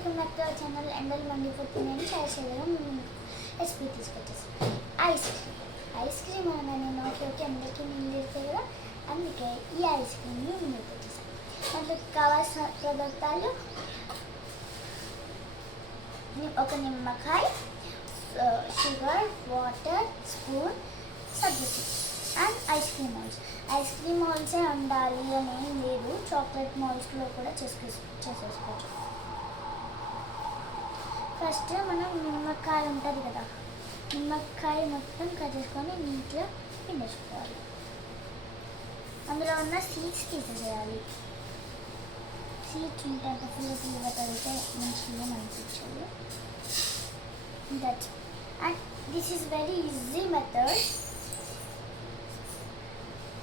Welcome back to our channel. ఎండలు మండిపోతున్నాయని share చేయడం recipe తీసుకొచ్చేసాను. Ice cream నేను ఓకే అందరికీ నీళ్ళు ఇస్తే కదా, అందుకే ఈ ఐస్ క్రీమ్ని ముందుకు వచ్చేసాను. దాంట్లో కావాల్సిన పదార్థాలు ఒక నిమ్మకాయ, షుగర్, వాటర్, స్పూన్, సబ్జీ అండ్ ఐస్ క్రీమ్ మోల్సే ఉండాలి అని ఏం లేదు, చాక్లెట్ మోల్స్లో కూడా చేసేసుకోవచ్చు. ఫస్ట్ మనం నిమ్మకాయ ఉంటుంది కదా, నిమ్మకాయ మొత్తం కట్ చేసుకొని నీట్గా పిండేసుకోవాలి. అందులో ఉన్న సీడ్స్ తీసేసేయాలి. సీడ్స్ ఉంటే అంత ఫుల్గా తగిలితే మంచిగా అనిపించాలి. That's and this is very easy method.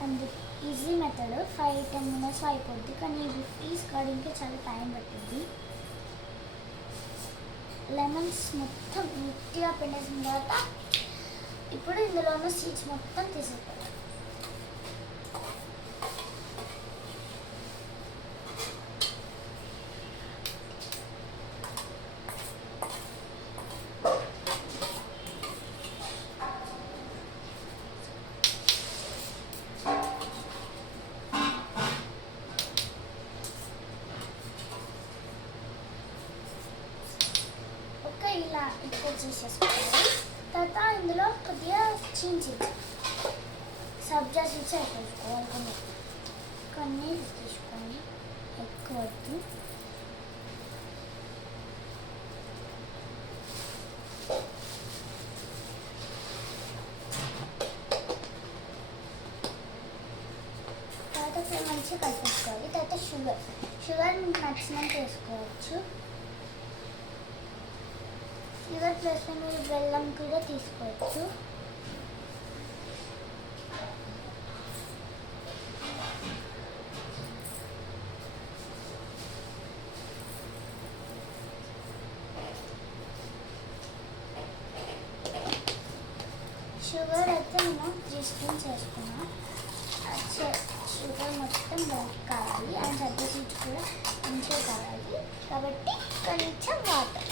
And easy method 5-10 minutes అయిపోద్ది, కానీ ఫ్రీజ్ కావడానికి చాలా టైం పట్టింది. లెమన్స్ మొత్తం నీట్గా పిండేసిన తర్వాత ఇప్పుడు ఇందులో ఉన్న సీడ్స్ మొత్తం తీసేసుకోవాలి. ఇలా ఎక్కువ చేసేసుకోవాలి. తర్వాత ఇందులో కొద్దిగా చీజ్ సబ్జా సీడ్స్ వేసుకోవాలి. కొన్ని తీసుకొని ఎక్కువ వద్దు. తర్వాత మంచిగా కలిపేసుకోవాలి. తర్వాత షుగర్ నచ్చినంత వేసుకోవచ్చు. షుగర్ ప్లస్ మీరు బెల్లం కూడా తీసుకోవచ్చు. షుగర్ అయితే నేను 3 spoons వేసుకున్నాను. షుగర్ మొత్తం బయటకు కావాలి అండ్ సబ్జీ సీడ్స్ కూడా మంచిగా కావాలి, కాబట్టి కొంచెం వాటర్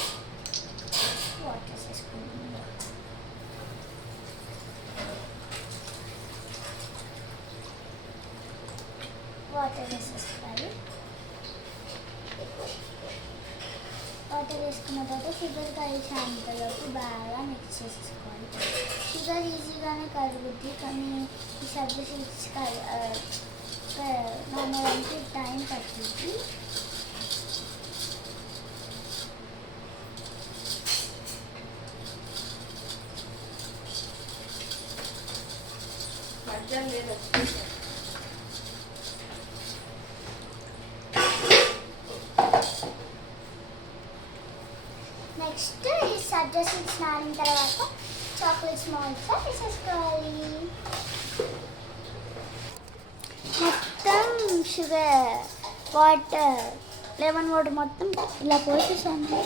వేసుకుంటున్నాను. వాటర్ వేసేసుకోవాలి. వాటర్ వేసుకున్న తర్వాత షుగర్ కలిసేంతలోపు బాగా మిక్స్ చేసేసుకోవాలి. షుగర్ ఈజీగానే కరుగుద్ది, కానీ ఈ సబ్జీ సీడ్స్ నానడానికి టైం పడుతుంది. నెక్స్ట్ ఈ సబ్జా సీడ్స్ నానిన తర్వాత చాక్లెట్స్ మౌల్స్లో వేసేసుకోవాలి. మొత్తం షుగర్, వాటర్, లెమన్ వాటర్ మొత్తం ఇలా పోసేసాను.